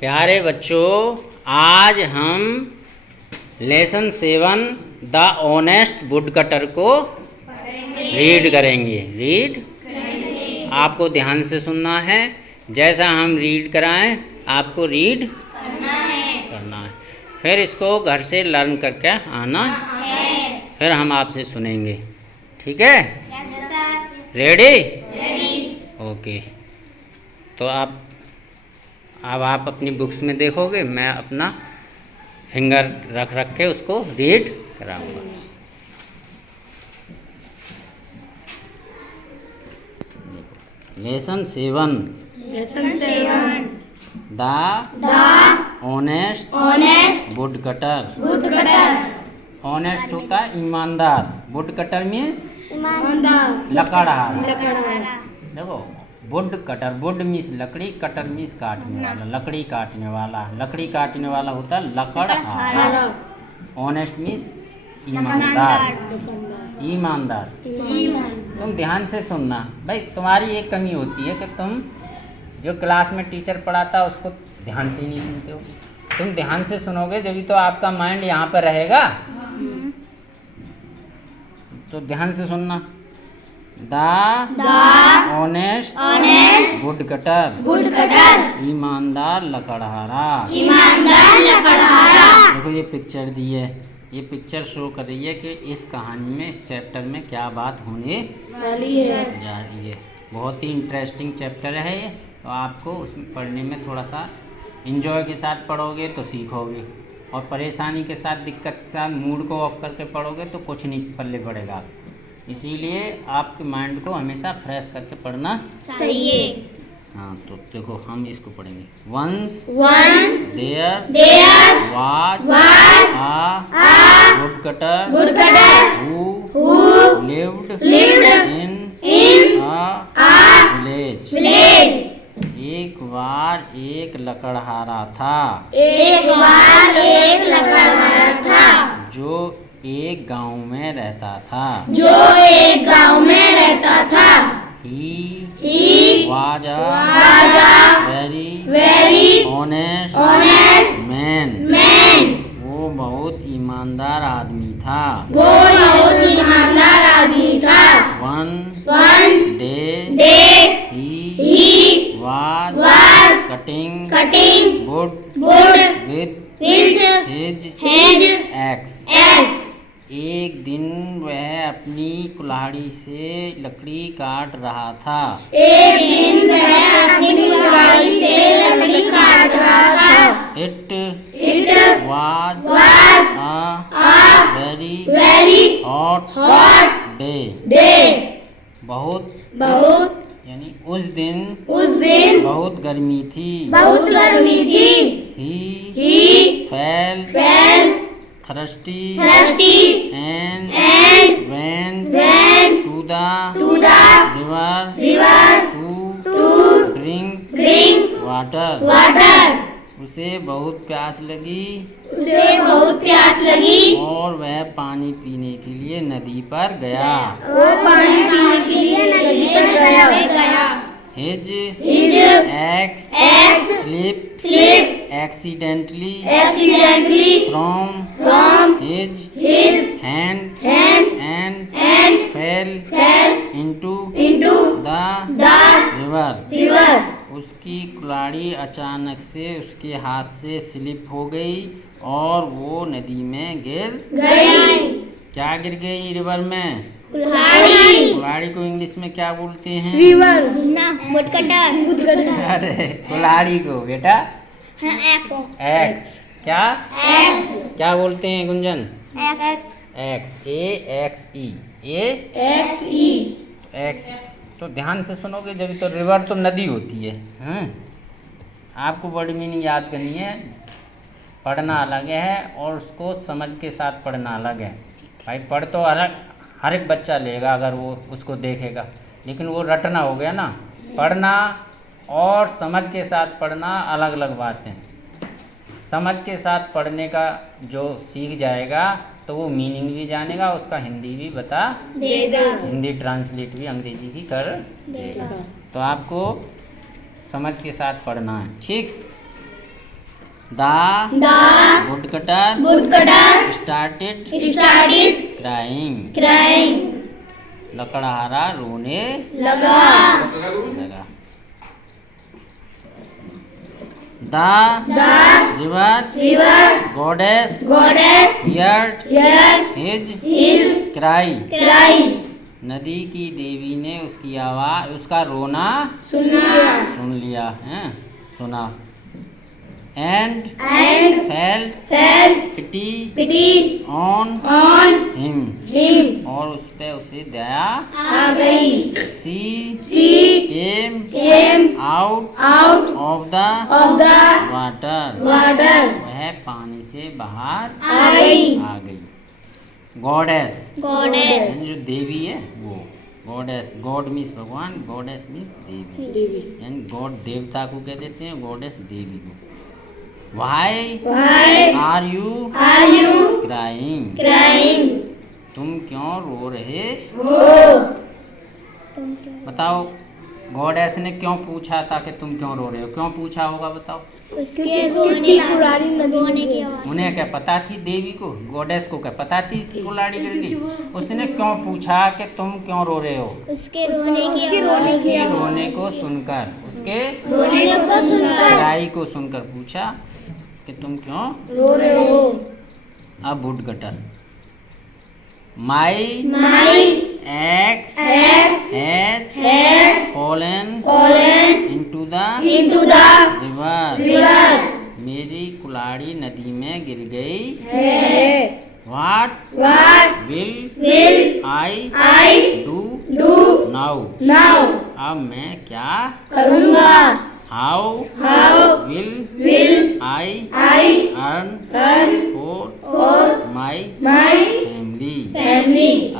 प्यारे बच्चों, आज हम लेसन 7 द ऑनेस्ट वुडकटर को रीड करेंगे। आपको ध्यान से सुनना है। जैसा हम रीड कराएं आपको रीड करना है। फिर इसको घर से लर्न करके आना है। फिर हम आपसे सुनेंगे, ठीक है? रेडी? ओके। तो अब आप अपनी बुक्स में देखोगे, मैं अपना फिंगर रख के उसको रीड कराऊंगा। Lesson 7 the honest woodcutter. Honest होता है ईमानदार, वुडकटर मीन्स लकड़हारा। देखो, वुड कटर, वुड मीन्स लकड़ी, कटर मीन्स काटने वाला, लकड़ी काटने वाला। लकड़ी काटने वाला होता है लकड़हारा। ऑनेस्ट मीन्स ईमानदार। तुम ध्यान से सुनना भाई, तुम्हारी एक कमी होती है कि तुम जो क्लास में टीचर पढ़ाता है उसको ध्यान से ही नहीं सुनते हो। तुम ध्यान से सुनोगे जब तो आपका माइंड यहाँ पर रहेगा। तो ध्यान से सुनना। द ऑनेस्ट वुडकटर, ईमानदार लकड़हारा। देखो ये पिक्चर दी है, ये पिक्चर शो कर रही है कि इस कहानी में, इस चैप्टर में क्या बात होने वाली है, जा रही है। बहुत ही इंटरेस्टिंग चैप्टर है ये। तो आपको उसमें पढ़ने में थोड़ा सा एंजॉय के साथ पढ़ोगे तो सीखोगे, और परेशानी के साथ, दिक्कत के साथ, मूड को ऑफ करके पढ़ोगे तो कुछ नहीं पल्ले पड़ेगा। इसीलिए आपके माइंड को हमेशा फ्रेश करके पढ़ना चाहिए। हाँ, तो देखो हम इसको पढ़ेंगे। Once there was a woodcutter who lived in a village। एक बार एक लकड़हारा था। जो एक गांव में रहता था। He was a very honest man। वो बहुत ईमानदार आदमी था। One day he was cutting wood with his axe। एक दिन वह अपनी कुल्हाड़ी से लकड़ी काट रहा था। It was a very hot day। बहुत यानी उस दिन बहुत गर्मी थी। He felt thirsty and went to the river to drink water। उसे बहुत प्यास लगी और वह पानी पीने के लिए नदी पर गया। His axe slipped accidentally from his hand and fell into the river। उसकी कुल्हाड़ी अचानक से उसके हाथ से स्लिप हो गई और वो नदी में गिर गई। क्या गिर गई रिवर में? कुल्हाड़ी को इंग्लिश में क्या बोलते हैं? रिवर। अरे कुल्हाड़ी को बेटा एक्स। क्या बोलते हैं गुंजन? एक्स। एक्स। तो ध्यान से सुनोगे जब तो रिवर तो नदी होती है। आपको वर्ड मीनिंग याद करनी है। पढ़ना अलग है और उसको समझ के साथ पढ़ना अलग है। भाई पढ़ तो हर एक बच्चा लेगा अगर वो उसको देखेगा, लेकिन वो रटना हो गया ना। पढ़ना और समझ के साथ पढ़ना अलग अलग बातें। समझ के साथ पढ़ने का जो सीख जाएगा तो वो मीनिंग भी जानेगा, उसका हिंदी भी बता देगा, हिंदी ट्रांसलेट भी अंग्रेजी की कर देगा। तो आपको समझ के साथ पढ़ना है, ठीक। The woodcutter started crying. लकड़हारा रोने लगा. The river goddess heard his cry. नदी की देवी ने उसकी आवाज, उसका रोना सुन लिया है, सुना. And felt pity on him. और उस पे उसे दया आ गई. She came out of the water. वह पानी से बाहर आ गई. Goddess जो देवी है वो goddess. God मीन्स भगवान, goddess मीन्स देवी. यानी गॉड देवता को कह देते हैं, goddess देवी को. Why are you crying? तुम क्यों रो रहे हो? बताओ, गॉडेस ने क्यों पूछा था कि तुम क्यों रो रहे हो? क्यों पूछा होगा बताओ? उन्हें क्या पता थी? देवी को, गॉडेस को क्या पता थी इसकी कुल्हाड़ी गिर गई? उसने क्यों पूछा कि तुम क्यों रो रहे हो? उसके रोने को सुनकर, उसके बुराई को सुनकर पूछा कि तुम क्यों रो रहे हो? अब woodcutter. My axe has fallen into the river. मेरी कुल्हाड़ी नदी में गिर गई है. What will I do now? अब मैं क्या करूँगा? How will I earn for my family?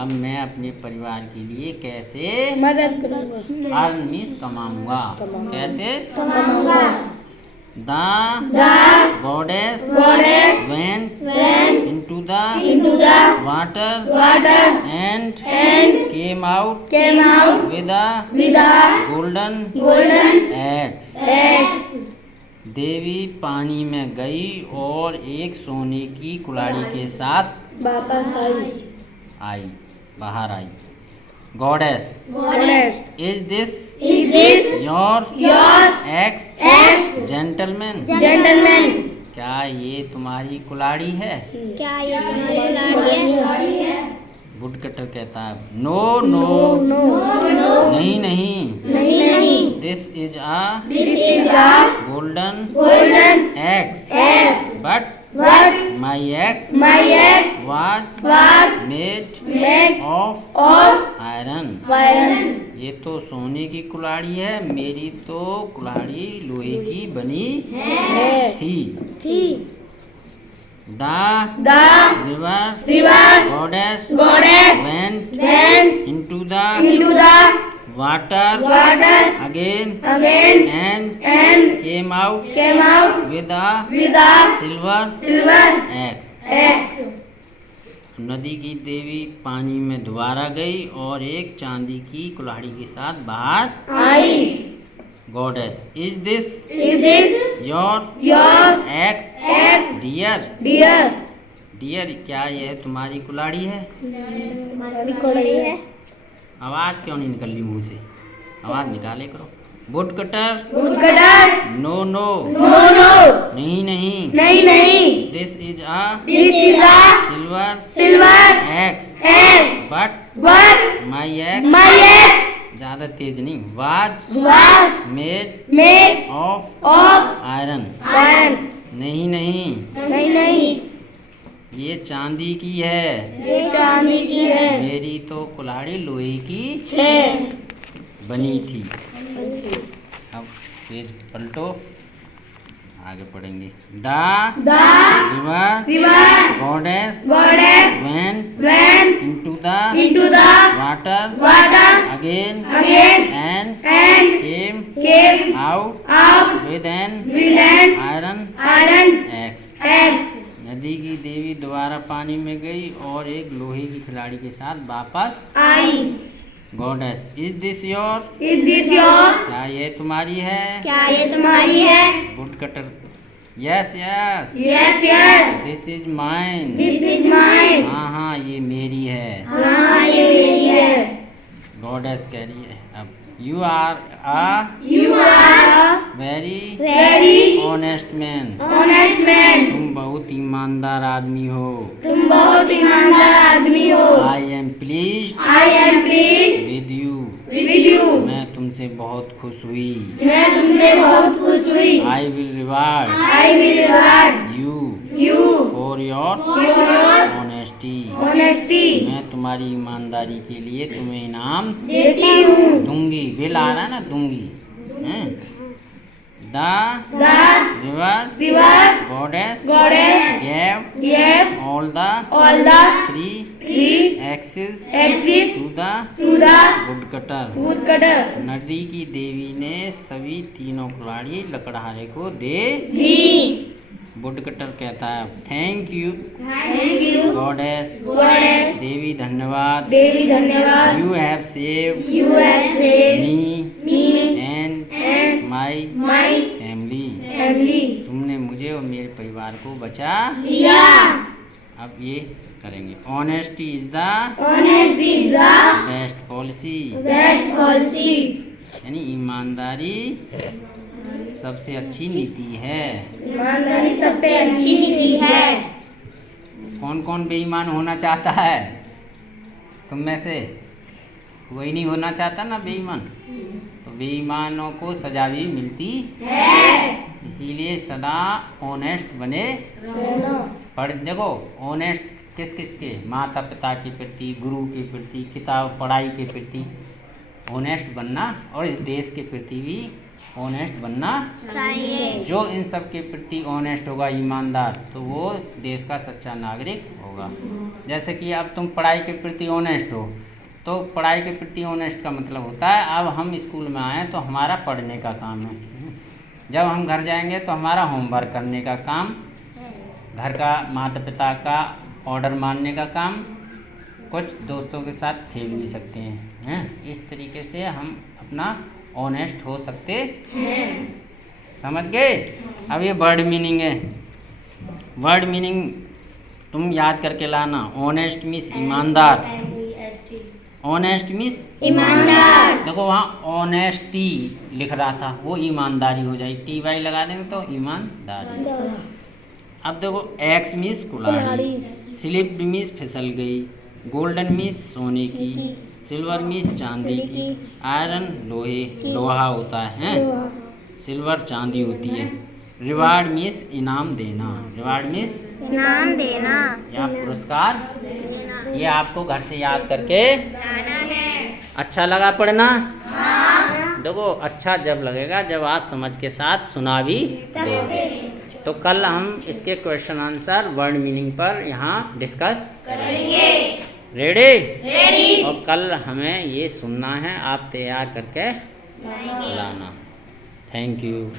अब मैं अपने परिवार के लिए कैसे मदद करूँगा? अर्न मीन्स कमाऊँगा. कैसे कमाऊँगा? The goddess went into the water and came out with a golden axe. देवी पानी में गई और एक सोने की कुल्हाड़ी के साथ वापस आई, बाहर आई. Goddess, is this your axe, gentleman? क्या ये तुम्हारी कुल्हाड़ी है? वुडकटर कहता है नो, नहीं. This is a golden axe, but my axe was made of iron. ये तो सोने की कुल्हाड़ी है, मेरी तो कुल्हाड़ी लोहे की बनी थी. The river goddess went into the water again and came out with a silver axe. नदी की देवी पानी में दोबारा गई और एक चांदी की कुल्हाड़ी के साथ बाहर आई. Goddess, is this your axe, dear? क्या यह तुम्हारी कुल्हाड़ी है? आवाज क्यों नहीं निकल रही मुंह से? आवाज निकाले करो. वुडकटर नो, नहीं. This is a silver axe, but my axe ज्यादा तेज नहीं. was made of iron. नहीं. ये चांदी की है. मेरी तो कुल्हाड़ी लोहे की बनी थी. अब पेज पलटो, आगे पढ़ेंगे. The river goddess went into the water again and came out with an iron axe. नदी की देवी दोबारा पानी में गई और एक लोहे की खिलाड़ी के साथ वापस आई. Goddess, is this your? क्या ये तुम्हारी है? Woodcutter yes yes, Yes, yes. This is mine. This is mine. हाँ हाँ ये मेरी है। हाँ ये मेरी है। गॉडेस कह रही है अब, you are a You are a very very honest man. honest man. तुम बहुत ईमानदार आदमी हो। तुम बहुत ईमानदार आदमी हो। I am pleased I am pleased with you. with you. मैं तुमसे बहुत खुश हुई। मैं तुमसे बहुत खुश हुई। I will reward I will reward you you for your for your honesty. honesty. मैं तुम्हारी ईमानदारी के लिए तुम्हें इनाम देती हूँ। दूंगी। विल आ रहा है ना, दूंगी। The The river river goddess goddess gave gave all the all the three axes axes to the to the woodcutter। woodcutter. नदी की देवी ने सभी तीनों कुल्हाड़ी लकड़हारे को दे। दी। वुडकटर कहता है thank you Thank you goddess. goddess. देवी धन्यवाद। देवी धन्यवाद। You have saved You have saved me me and and my my family. family. तुमने मुझे और मेरे परिवार को बचा। लिया। अब ये करेंगे, honesty is the Honesty is the best policy. best policy. यानी ईमानदारी सबसे अच्छी नीति है। ईमानदारी सबसे अच्छी नीति है। कौन कौन बेईमान होना चाहता है तुम में से? कोई नहीं होना चाहता ना बेईमान। तो बेईमानों को सजा भी मिलती है। इसीलिए सदा ऑनेस्ट बने। पढ़ देखो, ऑनेस्ट किस किस के, माता पिता के प्रति, गुरु के प्रति, किताब पढ़ाई के प्रति ऑनेस्ट बनना, और इस देश के प्रति भी ऑनेस्ट बनना चाहिए। जो इन सब के प्रति ऑनेस्ट होगा, ईमानदार, तो वो देश का सच्चा नागरिक होगा। जैसे कि अब तुम पढ़ाई के प्रति ऑनेस्ट हो, तो पढ़ाई के प्रति ऑनेस्ट का मतलब होता है अब हम स्कूल में आए तो हमारा पढ़ने का काम है। जब हम घर जाएंगे तो हमारा होमवर्क करने का काम, घर का माता पिता का ऑर्डर मानने का काम, कुछ दोस्तों के साथ खेल भी सकते हैं। इस तरीके से हम अपना ऑनेस्ट हो सकते हैं। समझ गए? अब ये वर्ड मीनिंग है। वर्ड मीनिंग तुम याद करके लाना। ऑनेस्ट मीन्स ईमानदार। ऑनेस्ट मीन्स ईमानदार। देखो वहाँ ऑनेस्टी लिख रहा था, वो ईमानदारी हो जाएगी, टी वाई लगा देंगे तो ईमानदारी। अब देखो एक्स मीन्स कुल्हाड़ी, स्लिप मीन्स फिसल गई, गोल्डन मीन्स सोने की, सिल्वर मीन्स चांदी की, आयरन लोहा होता है, सिल्वर चांदी होती है, रिवार्ड मीन्स इनाम देना, रिवार्ड मीन्स इनाम देना। या पुरस्कार। ये आपको घर से याद करके अच्छा लगा पढ़ना? देखो अच्छा जब लगेगा जब आप समझ के साथ सुना भी दोगे। तो कल हम इसके क्वेश्चन आंसर वर्ड मीनिंग पर यहाँ डिस्कस करेंगे। रेडी? और कल हमें ये सुनना है, आप तैयार करके लाना। Thank you.